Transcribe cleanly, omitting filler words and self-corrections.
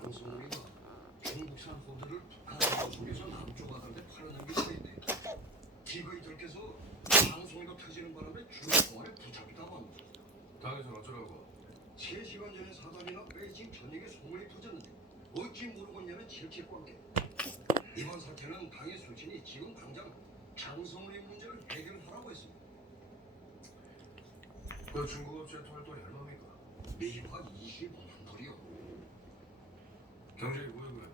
장성우리가 중국산 호두를 북한 속에서 남쪽 아들한테 팔아넘기고 있네. 기거이 들켜서 방송이가 터지는 바람에 중공안에 붙잡히다 말이야. 당에서 어쩌라고? 3시간 전에 사단이나 베이징 전역에 소문이 터졌는데 어찌 모르겠냐는 질책관계. 이번 사태는 당의 수진이 지금 당장 장성우리 문제를 해결하라고 했습니다. 그 중국 업체 통할 돈이 얼마입니까? 매입한 25만 불이요. 경제에 보여그래.